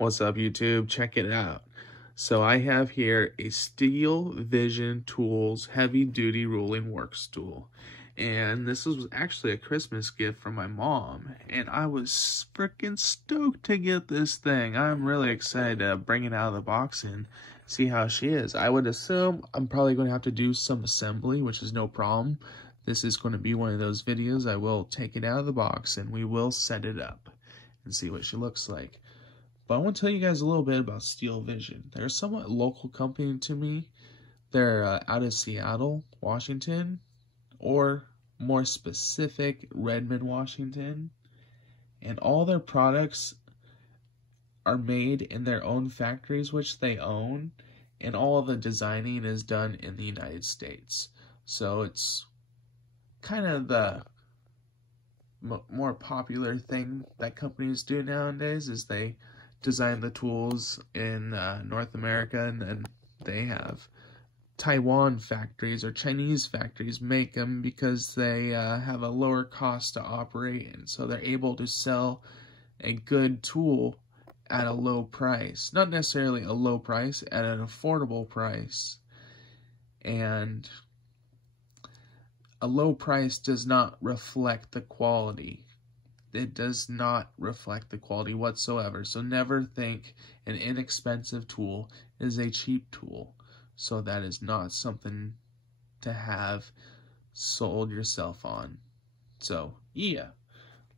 What's up, YouTube? Check it out. So I have here a Steel Vision Tools heavy duty rolling work stool. And this was actually a Christmas gift from my mom. And I was freaking stoked to get this thing. I'm really excited to bring it out of the box and see how she is. I would assume I'm probably going to have to do some assembly, which is no problem. This is going to be one of those videos. I will take it out of the box and we will set it up and see what she looks like. But I want to tell you guys a little bit about Steel Vision. They're a somewhat local company to me. They're out of Seattle, Washington, or more specific, Redmond, Washington. And all their products are made in their own factories, which they own. And all of the designing is done in the United States. So it's kind of the more popular thing that companies do nowadays is they design the tools in North America, and then they have Taiwan factories or Chinese factories make them because they have a lower cost to operate, and so they're able to sell a good tool at a low price. Not necessarily a low price, at an affordable price. And a low price does not reflect the quality. It does not reflect the quality whatsoever. So never think an inexpensive tool is a cheap tool. So that is not something to have sold yourself on. So yeah,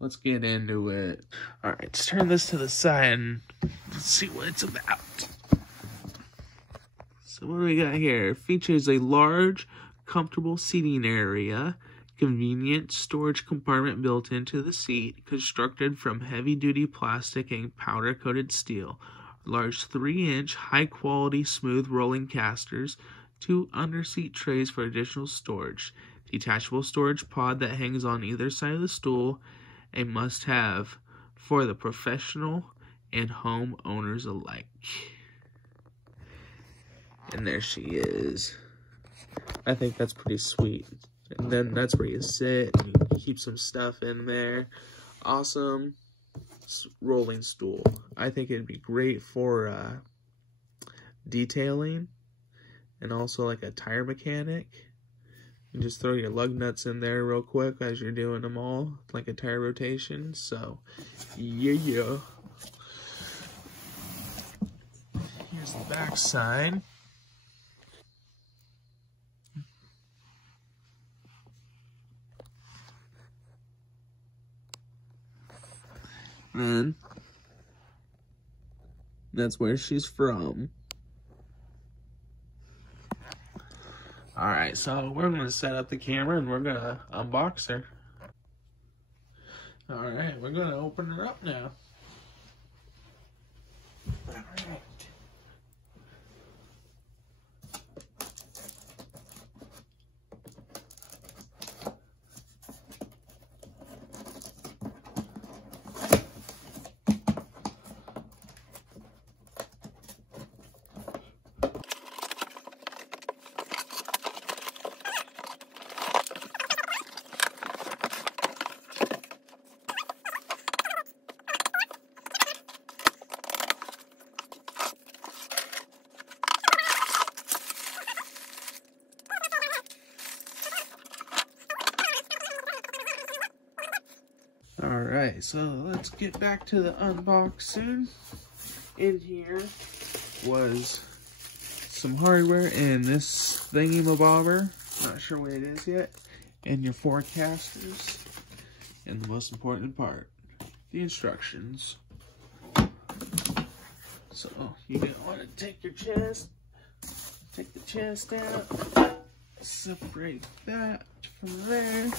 let's get into it. All right, let's turn this to the side and let's see what it's about. So what do we got here? It features a large, comfortable seating area, convenient storage compartment built into the seat, constructed from heavy-duty plastic and powder-coated steel, large 3-inch, high-quality, smooth rolling casters, 2 under-seat trays for additional storage, detachable storage pod that hangs on either side of the stool, a must-have for the professional and home owners alike. And there she is. I think that's pretty sweet. And then that's where you sit and you keep some stuff in there. Awesome rolling stool. I think it'd be great for detailing and also like a tire mechanic. You just throw your lug nuts in there real quick as you're doing them all, like a tire rotation. So, yeah. Here's the back side. And that's where she's from. Alright, so we're going to set up the camera and we're going to unbox her. Alright, we're going to open her up now. Alright. Alright, so let's get back to the unboxing. In here was some hardware and this thingy-mabobber. Not sure what it is yet. And your 4 casters. And the most important part, the instructions. So, you're going to want to take the chest out, separate that from there.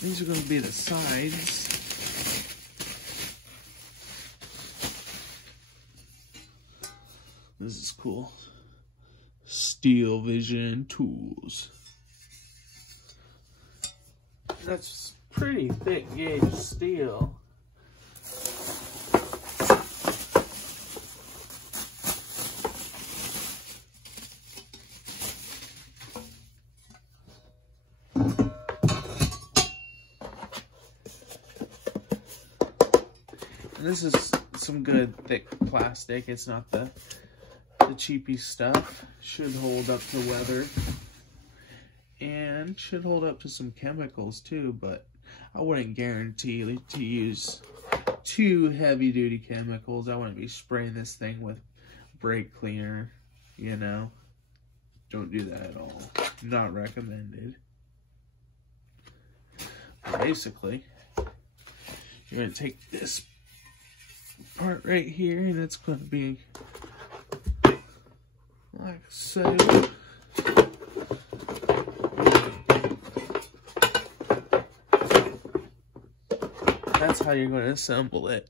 These are going to be the sides. This is cool. Steel Vision Tools. That's pretty thick gauge steel. And this is some good thick plastic. It's not the cheapy stuff. Should hold up to weather. And should hold up to some chemicals too, but I wouldn't guarantee to use too heavy duty chemicals. I wouldn't be spraying this thing with brake cleaner, you know. Don't do that at all. Not recommended. Basically, you're going to take this part right here, and it's going to be like so. That's how you're going to assemble it.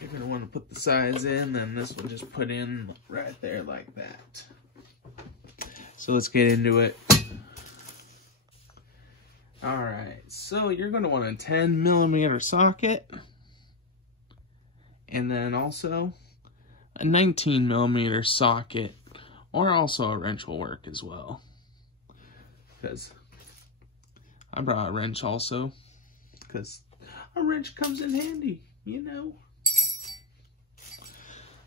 You're going to want to put the sides in, then this will just put in right there like that. So let's get into it. Alright, so you're going to want a 10mm socket, and then also a 19mm socket, or also a wrench will work as well, because I brought a wrench also, because a wrench comes in handy, you know.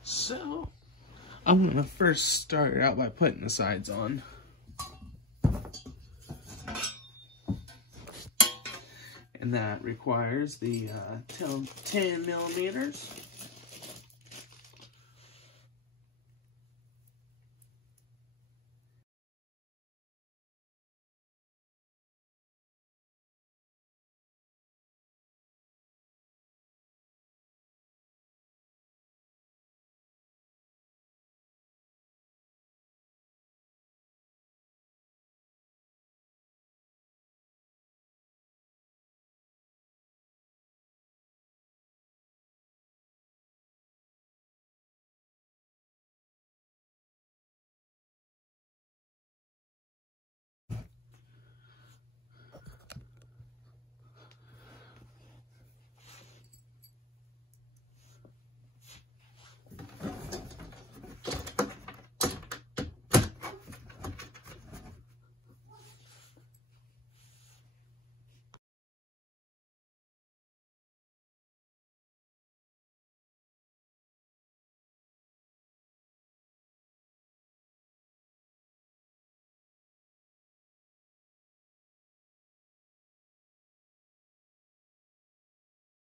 So, I'm going to first start out by putting the sides on. And that requires the 10mm.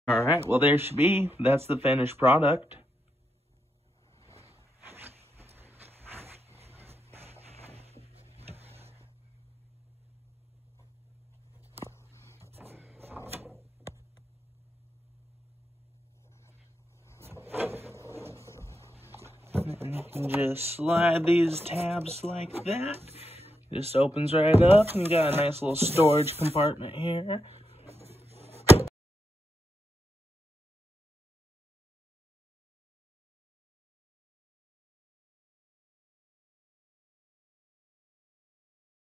Alright, well there should be. That's the finished product. And you can just slide these tabs like that. Just opens right up, and you got a nice little storage compartment here.